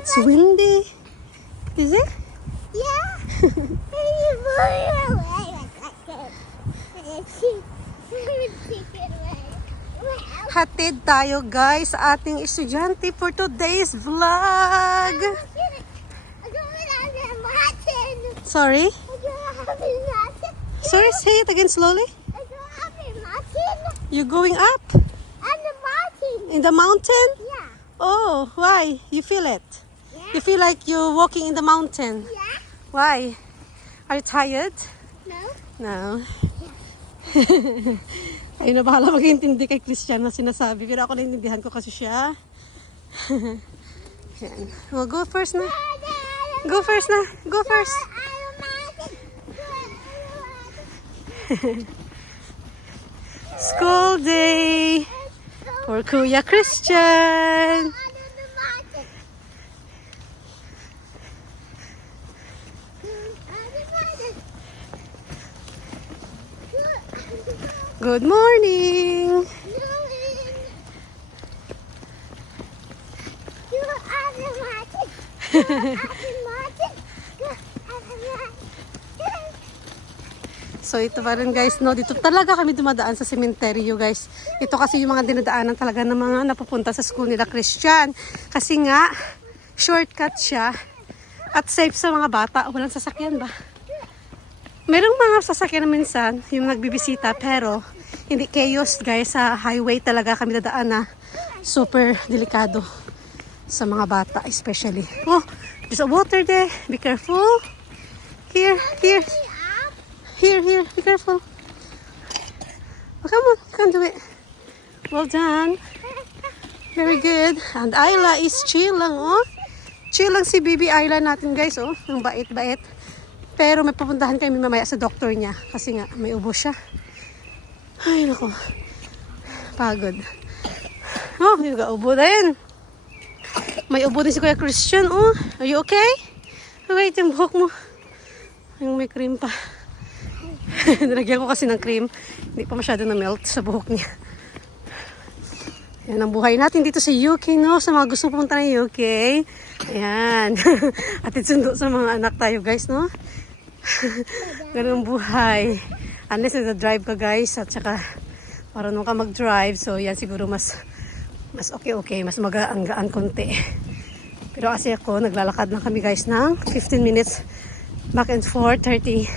It's windy. Is it? Yeah. Hatid tayo guys sa ating estudyante for today's vlog. Sorry? Sorry, say it again slowly. You're going up? In the mountain? Yeah. Oh, why? You feel it? Yeah. You feel like you're walking in the mountain? Yeah. Why? Are you tired? No. No. Ayun na bahala mag-intindi kay Christian na sinasabi. Pero ako naintindihan ko kasi siya. Yan. Well, go first na. Go first na. Go first. School day for Kuya Christian. Good morning. So ito pa rin guys, no, dito talaga kami dumadaan sa sementeryo guys. Ito kasi yung mga dinadaanan talaga ng mga napupunta sa school nila Christian. Kasi nga, shortcut siya at safe sa mga bata. Walang sasakyan ba? Merong mga sasakyan na minsan, yung nagbibisita, pero hindi chaos guys. Sa highway talaga kami dadaan na super delikado sa mga bata especially. Oh, there's a water there. Be careful. Here, here. Here, here. Be careful. Oh, come on. You can do it. Well done. Very good. And Ayla is chill lang, oh. Chill lang si baby Ayla natin, guys, oh. Ang bait-bait. Pero may pupuntahan kami mamaya sa doktor niya. Kasi nga, may ubo siya. Ay, naku. Pagod. Oh, yung ubo din. May ubo din si Kuya Christian, oh. Are you okay? Wait, yung buhok mo. Yung may cream pa. Nilagyan ko kasi ng cream. Hindi pa masyado na-melt sa buhok niya. Yan ang buhay natin dito sa UK, no? Sa mga gustong pumunta ng UK. Ayan. At sundo sa mga anak tayo, guys, no? Ganun ang buhay. Unless nag-drive ka, guys. At saka, marunong ka mag-drive. So, yan siguro mas okay. Mas magaan konti. Pero kasi ako, naglalakad lang kami, guys, ng 15 minutes back and forth, 30.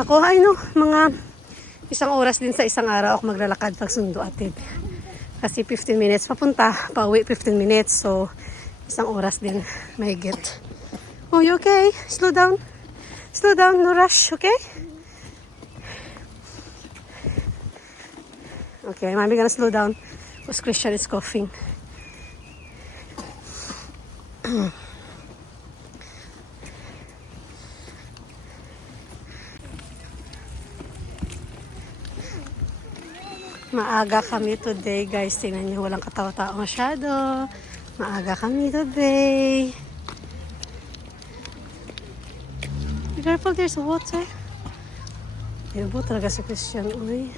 Ako, mga isang oras din sa isang araw ako maglalakad pag sundo atid. Kasi 15 minutes papunta, pauwi 15 minutes. So, isang oras din mahigit. Oh, you okay? Slow down. Slow down, no rush, okay? Okay, mommy gonna slow down because Christian is coughing. Maaga kami today, guys. Tingnan niyo, walang katawa-tao masyado. Maaga kami today. Be careful, there's water. Ibo talaga si Christian, uy.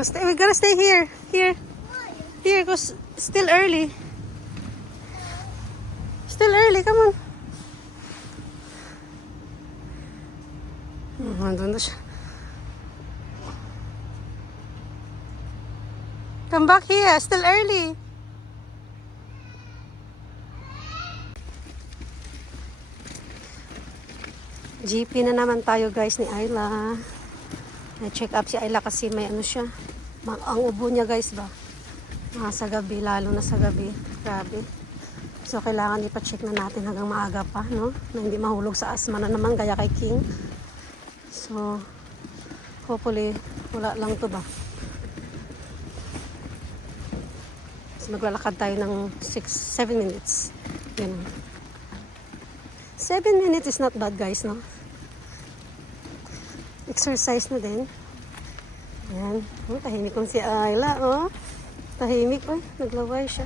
We gotta stay here. Here, cause still early. Still early, come on. Andun na siya. Come back here, still early. GP na naman tayo, guys, ni Ayla. Na-check up si Ayla kasi may siya. Ang ubo niya, guys, ba? Sa gabi, lalo na sa gabi. Grabe. So, kailangan ipa-check na natin hanggang maaga pa, no? Na hindi mahulog sa asma na naman, gaya kay King. So, hopefully, wala lang to ba? So, maglalakad tayo ng 7 minutes. Ganun. 7 minutes is not bad, guys, no? Exercise na din. Ayan. Oh, tahimik kong si Ayla, oh. Tahimik, oh. Naglaway siya.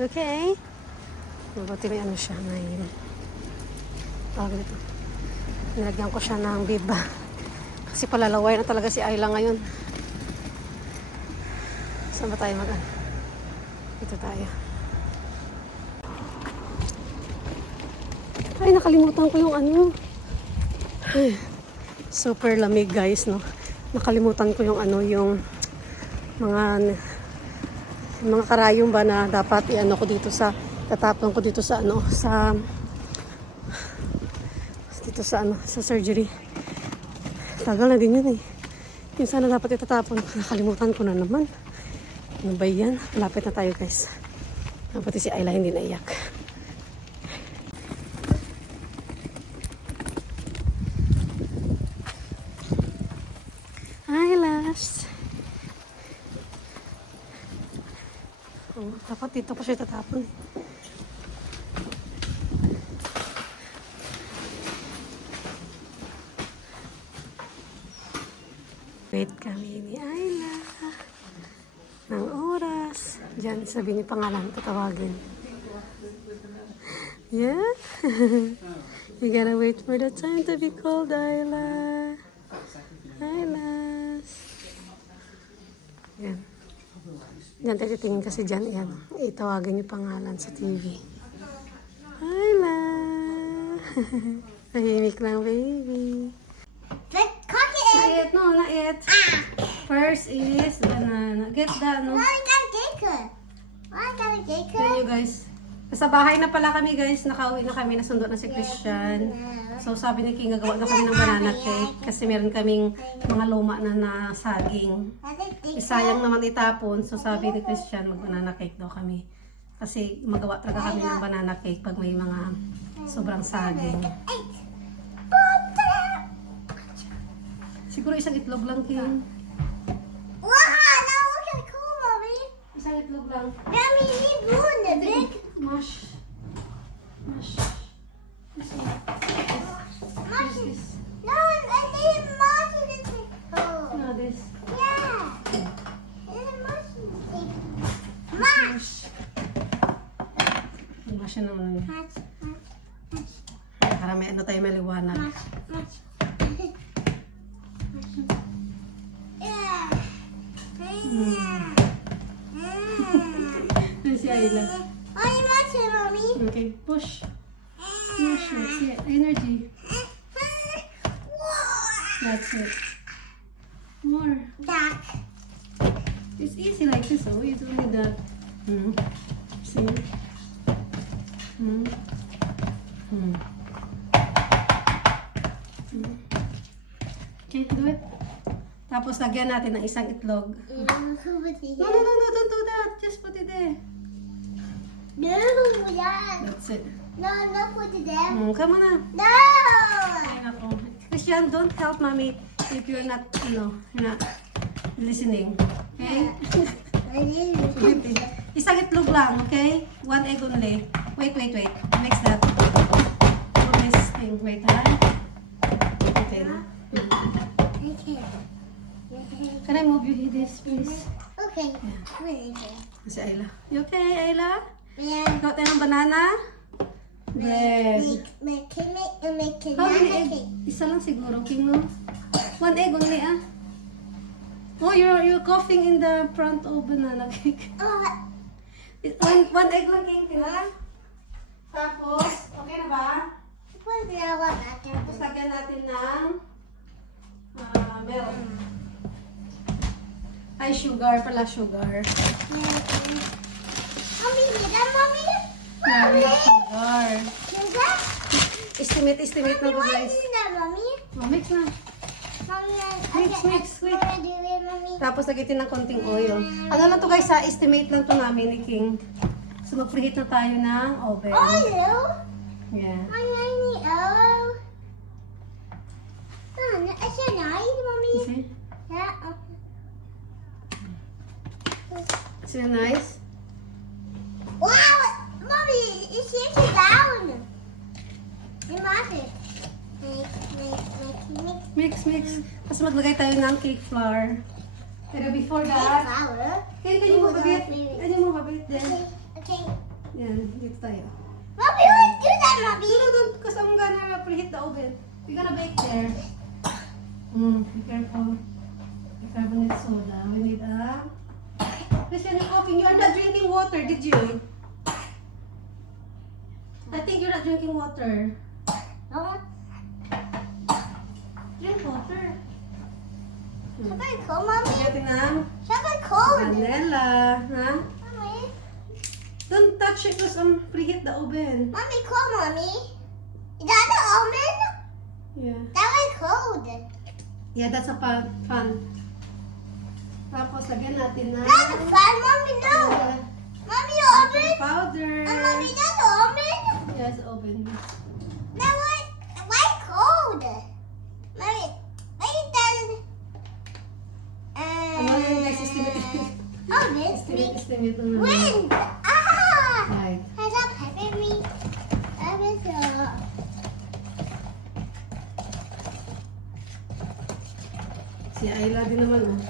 Okay? Mabuti may ano siya, may tawag nito. Nilagyan ko siya ng biba. Kasi palalaway na talaga si Ayla ngayon. Saan ba tayo mag-ano? Dito tayo. Ay, nakalimutan ko yung ano. Ay, super lamig guys, no? Nakalimutan ko yung ano, yung mga karayong ba na dapat i-ano ko dito sa, tatapon ko dito sa ano, dito sa ano, sa surgery. Tagal na din yun eh. Yung sana dapat itatapon. Nakalimutan ko na naman. Ano ba yan? Malapit na tayo guys. Pati si Ayla hindi naiyak. Aylas. Oh, dapat dito ko siya itatapon. Wait kami ni Ayla. Ng oras. Diyan, sabi ni pangalan, tatawagin. Yeah? You gotta wait for the time to be called, Ayla. Aylas. Yan. Diyan tayo titingin kasi dyan. Yan. Itawagin yung pangalan sa TV. Ayla. Tahimik lang, baby. Not yet, no, not yet. First is banana. Get that, no? Yan you guys. Sa bahay na pala kami guys. Nakauwi na kami. Nasundo na si Christian. So sabi ni King, gagawa na kami ng banana cake. Kasi meron kaming mga luma na saging. Sayang naman itapon. So sabi ni Christian, mag-banana cake daw kami. Kasi magawa talaga kami ng banana cake pag may mga sobrang saging. Siguro isang itlog lang, King. Wow, that looks cool, Mommy. Isang itlog lang. Mommy, you need blue in the big. Mash. Mash. Mush. No, I need mush in this. Oh. No, this. Yeah. There's mush in this. Mush. Mash na naman yun. Mush. Mush. Para may ano tayo maliwanag. Mush. Mush. Yeah. Si Ayla. Only mush it, Mommy. Okay, push. Push. That's it. Energy. That's it. More. Duck. It's easy like this, oh. You don't need that. See? Okay, do it. Tapos lagyan natin ng isang itlog. No, don't do that. Just put it there. No, yeah. That's it. No, put it there. Come on na. No. Ay, nako. Christian, don't help mommy if you're not, you're not listening. Okay? Isang itlog lang, okay? One egg only. Wait. Mix that. Do this thing. Wait, ha? Okay na. Can I move you this, please? Okay. Si Ayla. You okay, Ayla? Yeah. Ikaw tayo ng banana? Bread. Make How many egg? Isa lang siguro, King, no? One egg only, ah. Oh, you're coughing in the front of banana cake. One egg lang, King, King. Tapos, okay na ba? Tapos lagyan natin ng milk. Ay, sugar pala, sugar. Mommy, Sugar. Estimate na po, guys. Oh, mix na. Mix. Wait. Tapos lagyan ng konting oil. Ano lang to guys, sa estimate lang to namin ni King. So mag-preheat na tayo ng oven. Yeah. See? Is it nice? Wow! Mommy, it seems down. You must Mix. Tapos maglagay tayo ng cake flour. Pero before that, flour. can you move a bit? Can you move a bit then? Okay. Yan, dito tayo. Mommy, let's do that, Mommy. No, don't, because I'm gonna preheat the oven. We're gonna bake there. Be careful. Bicarbonate soda. We need a... Christian, you're coughing. You are not drinking water, did you? I think you're not drinking water. No. Drink water. Somebody cold, Mommy. Lagyan ng Somebody cold. vanilla. Ha? Mommy. Don't touch it because preheat the oven. Mommy, cold, Mommy. Is that the oven? Yeah. That was cold. Yeah, that's a fan. Tapos, lagyan natin na... That's a fan, Mommy, no. Mommy, the oven. Powder. Mommy, that's the oven. Yes, oven. That was why cold. Mommy, why is that? Ano yun guys, estimate. Oh, this Estimate ng wind. Ah! Right. Has that pepper me? That is Si Ayla din naman oh.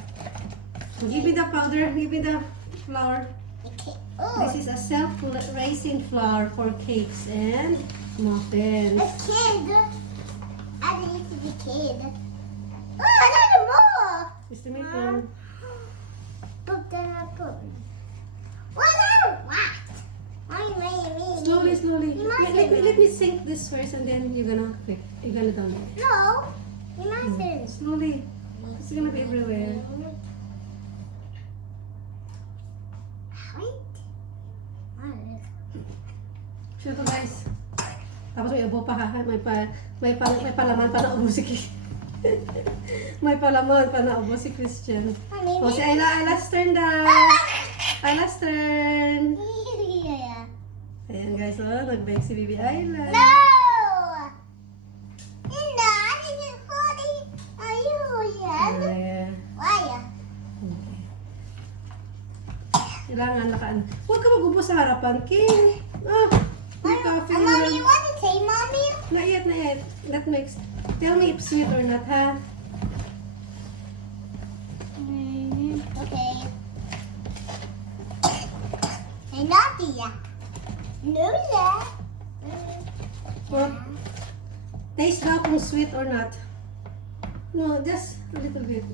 Give me the powder, give me the flour. okay. Oh, This is a self-raising flour for cakes and muffins. a kid. I need to be kid. Oh, I need more. Estimate lang. Put that up. What that? What? Mommy. Slowly. You must Let me sink this first and then you're gonna down it. No, you mustn't. Slowly. It's gonna be everywhere. Sure to guys. Tapos may ubo pa ha. May palaman pa na ubo si May palaman pa na ubo si Christian. O si Ayla's turn down. Ayla's turn. Yeah. Ayan guys, oh, nag-bake si Bibi Ayla. No! No, I didn't fully. Are you yes? Ayan. Why? Okay. Kailangan nakaan. Huwag ka mag-ubo sa harapan, King. Oh, may coffee Mommy, you na. want to say, Mommy? Not yet. That makes... Tell me if sweet or not, ha? Okay. Hey, naughty, yeah. No, yeah. What? Taste how kung sweet or not. No, just a little bit.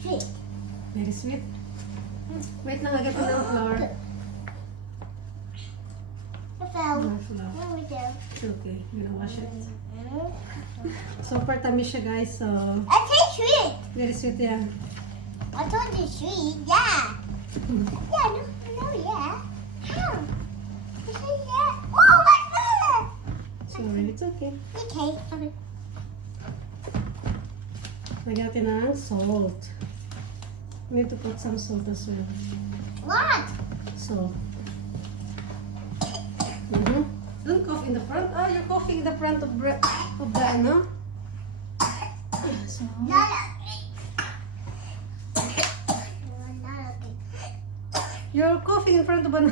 Sweet. Very sweet. Wait lang, agad ko ng flour. Flour. Flour. Here we go. It's okay. I'm gonna wash it. Super tamis siya, guys. So, I taste sweet. very sweet, yeah. I told you sweet, yeah. Yeah, no, yeah. How? You say yeah. Oh my God! Sorry, it's okay. Okay. Lagyan natin ng salt. We need to put some salt as well. What? Salt. Don't cough in the front. Ah, you're coughing in the front of the ano? So, Not okay. Not okay. you're coughing in front of ano?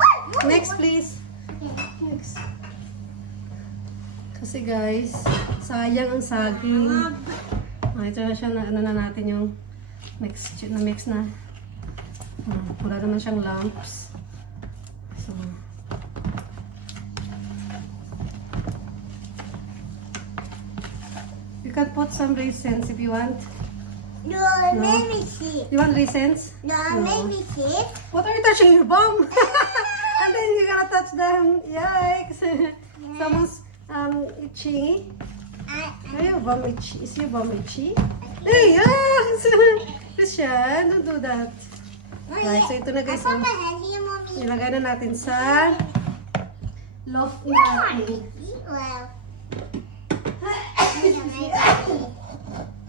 What? Next, please. Okay. Next. Kasi guys, sayang ang saging. Ito na siya, na ano na natin yung mix na. Wala naman siyang lumps. So, you can put some raisins if you want. No, No. let me see. You want raisins? No, No. let me see. What are you touching your bum? And then you're gonna touch them. Yikes! Someone's itchy. Are your bum itchy? Is your bum itchy? Hey, yes! Christian, don't do that. Right, so ito na guys. I put my hand here, Mommy. Ilagay na natin sa loaf natin. Well.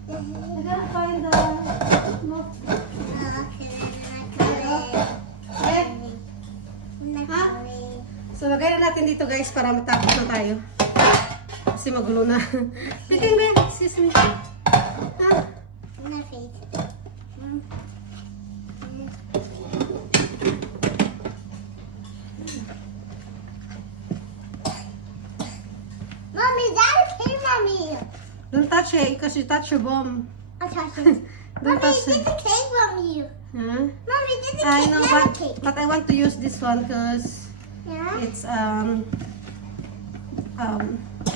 I gotta find the loaf. So, lagay na natin dito guys para matapos na tayo. Kasi magulo na. Piking be, excuse me. Ah, Mommy, that is here, Mommy. don't touch it because you touch your bum. I'm touching. Don't Mommy, touch this it. is a cake from you. Huh? Mommy, this is a I cake. know, Banana cake. but I want to use this one because Yeah. it's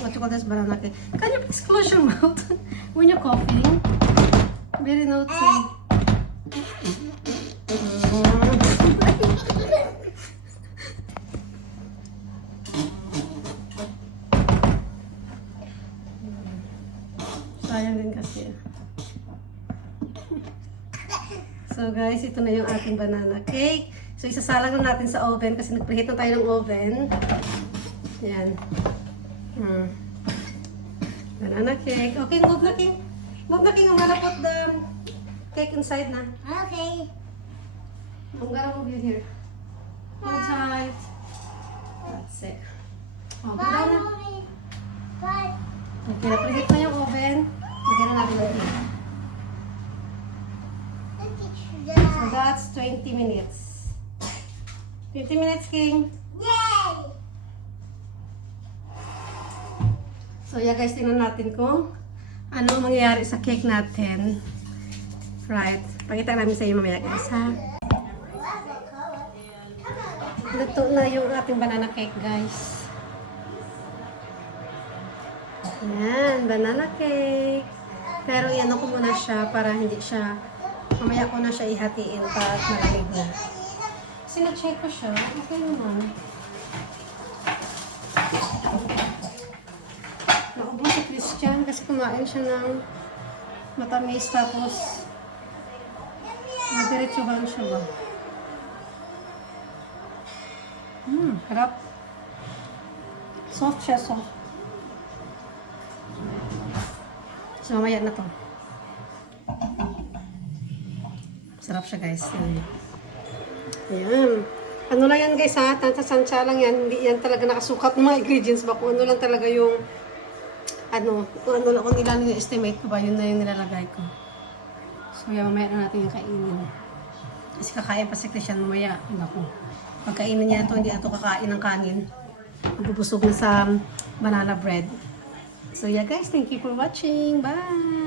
what you call this, banana cake. Can you please close your mouth when you're coughing? Very naughty. Sayang din kasi. So guys, ito na yung ating banana cake. So isasalang na natin sa oven kasi nag-preheat na tayo ng oven. Yan. Banana cake. Okay, move na King. Move na King. I'm gonna put the cake inside na. Okay. I'm gonna move you here. Hold tight. That's it. Oh, Bye, down na. Mommy. Bye. Okay, na-preheat na yung oven. Lagyan na natin ng cake. Look at So that. that's 20 minutes. 20 minutes, King. Yay! So yeah guys, tingnan natin kung ano ang mangyayari sa cake natin. Right. Pakita namin sa iyo mamaya guys ha. Luto na yung ating banana cake guys. Yan, banana cake. Pero iano ko muna siya para hindi siya, mamaya ko na siya ihatiin pag malamig na. Sina-check ko siya. Okay naman. Naubos si Christian kasi kumain siya ng matamis tapos nadiretsuhan siya ba? Harap. Soft siya, soft. So, mamaya na to. Sarap siya guys. Ayan. Ano lang yan guys ha, tansa-sansa lang yan. Hindi yan talaga nakasukat ng mga ingredients ba. Kung ano lang talaga yung kung ilan yung estimate ko ba, yun na yung nilalagay ko. So yan, mamaya na natin yung kainin. Kasi kakain pa si Christian mamaya. Naku, pagkainin niya ito, hindi ito kakain ng kanin. Mabubusog na sa banana bread. So yeah guys, thank you for watching. Bye!